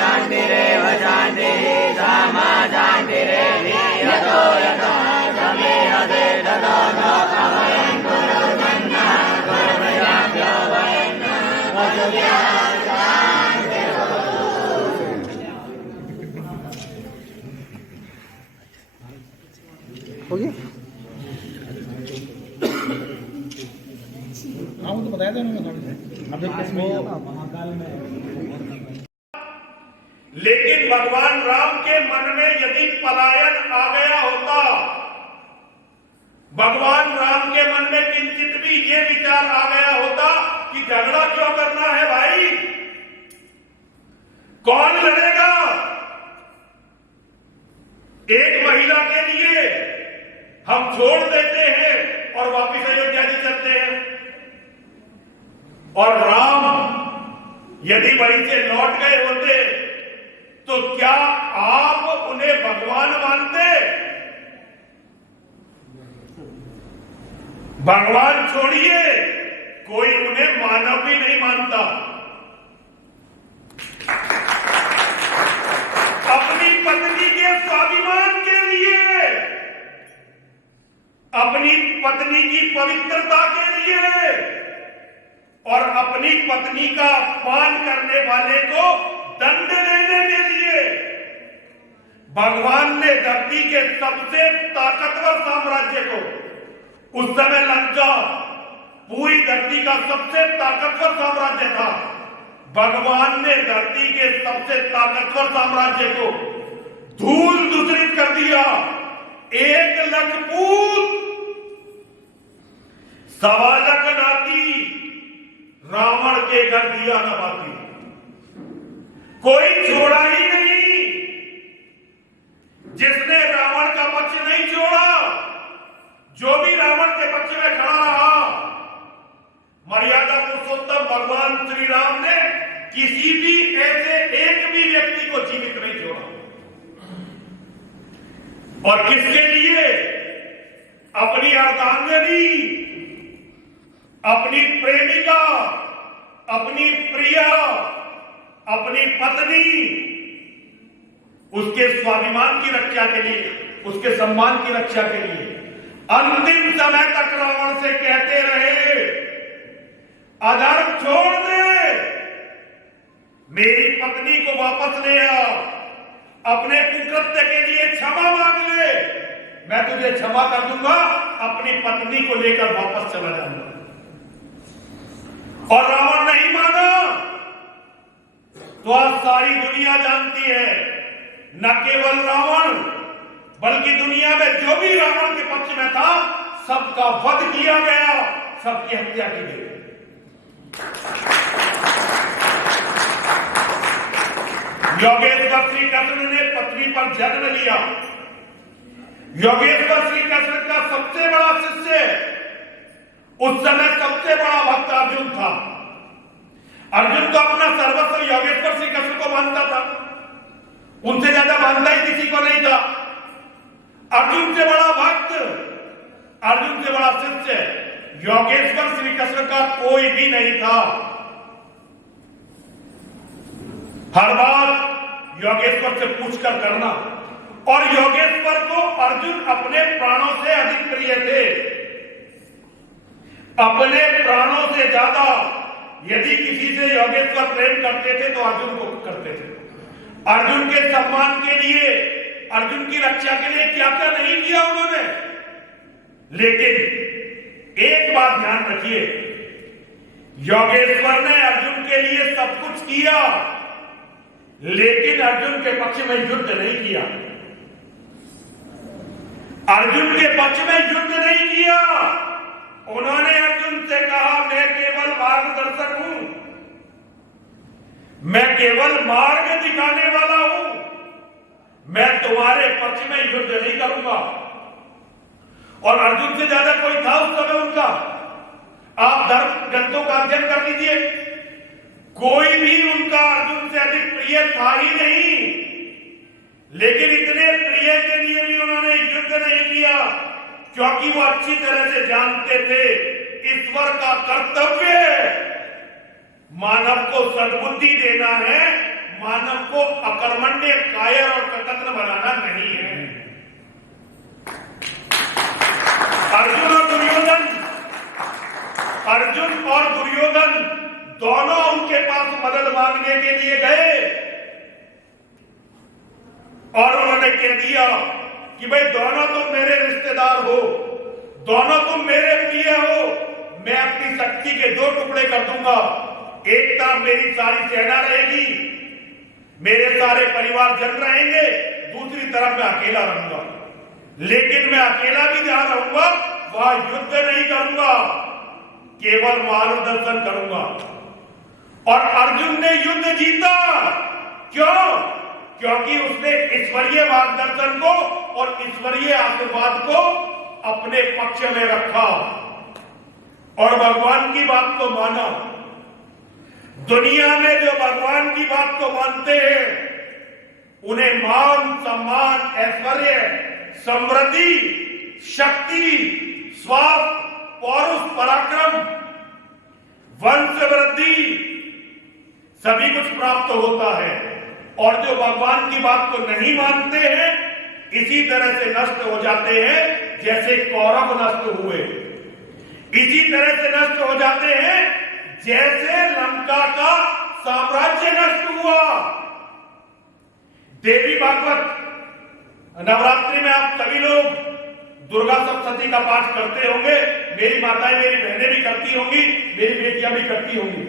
शांतिरेव शांतिः सामा शांतिरेधि यतो यतो समेहते ततो नो अभयं कुरु मन्नः कुरु प्रजाभ्यो वयं वसुभ्यः हो गया? हाँ वो तो बताया था उन्होंने महाकाल में। लेकिन भगवान राम के मन में यदि पलायन आ गया होता, भगवान राम के मन में किंचित भी ये विचार आ गया होता कि झगड़ा क्यों करना है भाई, कौन लड़ेगा, एक महिला के लिए हम छोड़ देते हैं और वापिस अयोध्या जी चलते हैं, और राम यदि वहीं से लौट गए होते तो क्या आप उन्हें भगवान मानते? भगवान छोड़िए, कोई उन्हें मानव भी नहीं मानता। अपनी पत्नी के स्वाभिमान के लिए, अपनी पत्नी की पवित्रता के लिए और अपनी पत्नी का अपमान करने वाले को दंड देने के लिए भगवान ने धरती के सबसे ताकतवर साम्राज्य को, उस समय लंका पूरी धरती का सबसे ताकतवर साम्राज्य था, भगवान ने धरती के सबसे ताकतवर साम्राज्य को धूल दूषित कर दिया। 1 लाख पूत, 1.25 लाख नाती रावण के घर दिया न बाती, कोई छोड़ा ही नहीं। जिसने रावण का पक्ष नहीं छोड़ा, जो भी रावण के पक्ष में खड़ा रहा, मर्यादा पुरुषोत्तम भगवान श्री राम ने किसी भी ऐसे एक भी व्यक्ति को जीवित नहीं छोड़ा। और किसके लिए? अपनी अर्धांगिनी, अपनी प्रेमिका, अपनी प्रिया, अपनी पत्नी, उसके स्वाभिमान की रक्षा के लिए, उसके सम्मान की रक्षा के लिए अंतिम समय तक रावण से कहते रहे, अधर्म छोड़ दे, मेरी पत्नी को वापस ले आ, अपने कुकृत्य के लिए क्षमा मांग ले, मैं तुझे क्षमा कर दूंगा, अपनी पत्नी को लेकर वापस चला जाऊंगा। और रावण नहीं माना तो आज सारी दुनिया जानती है, न केवल रावण बल्कि दुनिया में जो भी रावण के पक्ष में था, सबका वध किया गया, सबकी हत्या की गई। योगेश्वर श्री कृष्ण ने पृथ्वी पर जन्म लिया। योगेश्वर श्री कृष्ण का सबसे बड़ा शिष्य, उस समय सबसे बड़ा भक्त अर्जुन था। अर्जुन तो अपना सर्वस्व योगेश्वर श्री कृष्ण को मानता था, उनसे ज्यादा मानता ही किसी को नहीं था। अर्जुन से बड़ा भक्त, अर्जुन से बड़ा शिष्य योगेश्वर श्री कृष्ण का कोई भी नहीं था। हर बात योगेश्वर से पूछकर करना, और योगेश्वर को अर्जुन अपने प्राणों से अधिक प्रिय थे। अपने प्राणों से ज्यादा यदि किसी से योगेश्वर प्रेम करते थे तो अर्जुन को करते थे। अर्जुन के सम्मान के लिए, अर्जुन की रक्षा के लिए क्या क्या नहीं किया उन्होंने। लेकिन एक बात ध्यान रखिए, योगेश्वर ने अर्जुन के लिए सब कुछ किया, लेकिन अर्जुन के पक्ष में युद्ध नहीं किया। अर्जुन के पक्ष में युद्ध नहीं किया। उन्होंने अर्जुन से कहा, मैं केवल मार्गदर्शक हूं, मैं केवल मार्ग दिखाने वाला हूं, मैं तुम्हारे पक्ष में युद्ध नहीं करूंगा। और अर्जुन से ज्यादा कोई था उस समय उनका? आप धर्म ग्रंथों का अध्ययन कर लीजिए, कोई भी उनका अर्जुन से अधिक प्रिय था ही नहीं। लेकिन इतने प्रिय के लिए भी उन्होंने युद्ध नहीं किया, क्योंकि वो अच्छी तरह से जानते थे ईश्वर का कर्तव्य मानव को सद्बुद्धि देना है, मानव को अकर्मण्य, कायर और कृतघ्न बनाना नहीं है। अर्जुन और दुर्योधन दोनों उनके पास मदद मांगने के लिए गए और उन्होंने कह दिया कि भाई दोनों तुम मेरे रिश्तेदार हो, दोनों तुम मेरे प्रिय हो, मैं अपनी शक्ति के दो टुकड़े कर दूंगा। एक तरफ मेरी सारी सेना रहेगी, मेरे सारे परिवार जन रहेंगे, दूसरी तरफ मैं अकेला रहूंगा। लेकिन मैं अकेला भी जहां रहूंगा वहां युद्ध नहीं करूंगा, केवल मार्गदर्शन करूंगा। और अर्जुन ने युद्ध जीता। क्यों? क्योंकि उसने ईश्वरीय मार्गदर्शन को और ईश्वरीय आशीर्वाद को अपने पक्ष में रखा और भगवान की बात को माना। दुनिया में जो भगवान की बात को मानते हैं उन्हें मान, सम्मान, ऐश्वर्य, समृद्धि, शक्ति, स्वास्थ्य, पौरुष, पराक्रम, वंश वृद्धि सभी कुछ प्राप्त होता है। और जो भगवान की बात को नहीं मानते हैं इसी तरह से नष्ट हो जाते हैं, जैसे कौरव नष्ट हुए, इसी तरह से नष्ट हो जाते हैं जैसे लंका का साम्राज्य नष्ट हुआ। देवी भागवत नवरात्रि में आप सभी लोग दुर्गा सप्तशती का पाठ करते होंगे, मेरी माताएं, मेरी बहनें भी करती होंगी, मेरी बेटियां भी करती होंगी।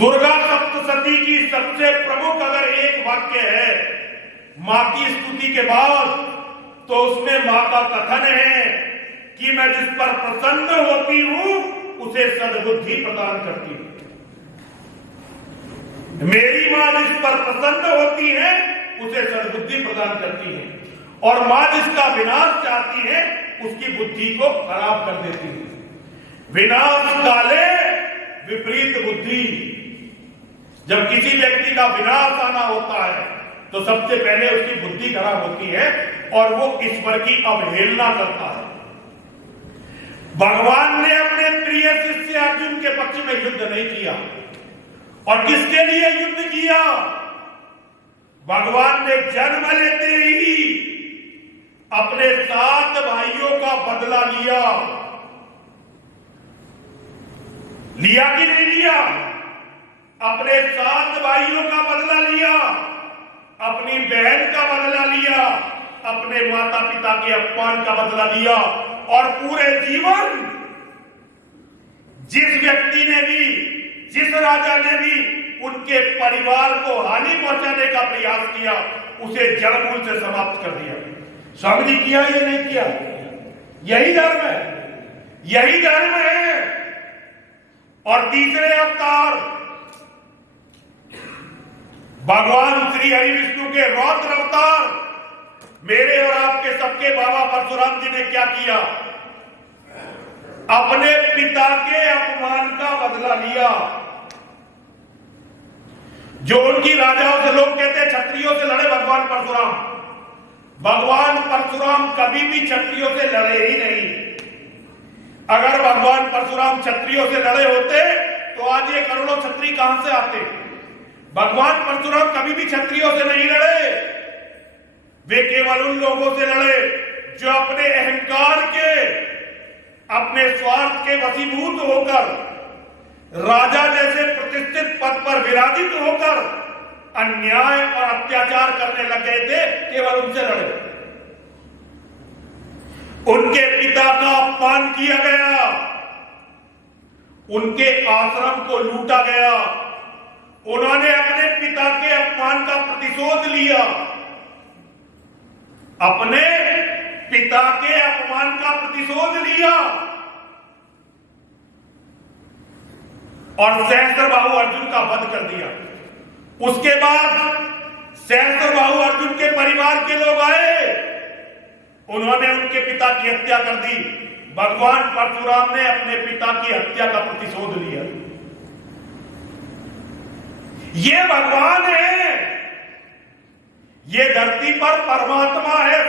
दुर्गा सप्तशती की सबसे प्रमुख अगर एक वाक्य है मां की स्तुति के बाद, तो उसमें मां का कथन है कि मैं जिस पर प्रसन्न होती हूं उसे सद्बुद्धि प्रदान करती हूं। मेरी मां जिस पर प्रसन्न होती है उसे सद्बुद्धि प्रदान करती है, और मां जिसका विनाश चाहती है उसकी बुद्धि को खराब कर देती है। विनाश काले विपरीत बुद्धि। जब किसी व्यक्ति का विनाश आना होता है तो सबसे पहले उसकी बुद्धि खराब होती है और वो ईश्वर की अवहेलना करता है। भगवान ने अपने प्रिय शिष्य अर्जुन के पक्ष में युद्ध नहीं किया। और किसके लिए युद्ध किया? भगवान ने जन्म लेते ही अपने 7 भाइयों का बदला लिया। लिया कि नहीं लिया? अपने 7 भाइयों का बदला लिया, अपनी बहन का बदला लिया, अपने माता पिता के अपमान का बदला लिया। और पूरे जीवन जिस व्यक्ति ने भी, जिस राजा ने भी उनके परिवार को हानि पहुंचाने का प्रयास किया उसे जड़मूल से समाप्त कर दिया। स्वामी जी किया या नहीं किया? यही धर्म है, यही धर्म है। और तीसरे अवतार भगवान श्री हरि विष्णु के रौद्र अवतार मेरे और आपके सबके बाबा परशुराम जी ने क्या किया? अपने पिता के अपमान का बदला लिया। जो उनकी राजाओं से लोग कहते हैं क्षत्रियों से लड़े भगवान परशुराम, भगवान परशुराम कभी भी क्षत्रियों से लड़े ही नहीं। अगर भगवान परशुराम क्षत्रियों से लड़े होते तो आज ये करोड़ों क्षत्रिय कहां से आते? भगवान परशुराम कभी भी क्षत्रियों से नहीं लड़े। वे केवल उन लोगों से लड़े जो अपने अहंकार के, अपने स्वार्थ के वशीभूत होकर, राजा जैसे प्रतिष्ठित पद पर विराजित होकर अन्याय और अत्याचार करने लग गए थे, केवल उनसे लड़े। उनके पिता का अपमान किया गया, उनके आश्रम को लूटा गया, उन्होंने अपने पिता के अपमान का प्रतिशोध लिया, अपने पिता के अपमान का प्रतिशोध लिया। और सहस्त्रबाहु अर्जुन का वध कर दिया। उसके बाद सहस्त्रबाहु अर्जुन के परिवार के लोग आए, उन्होंने उनके पिता की हत्या कर दी। भगवान परशुराम ने अपने पिता की हत्या का प्रतिशोध लिया। ये भगवान है, ये धरती पर परमात्मा है,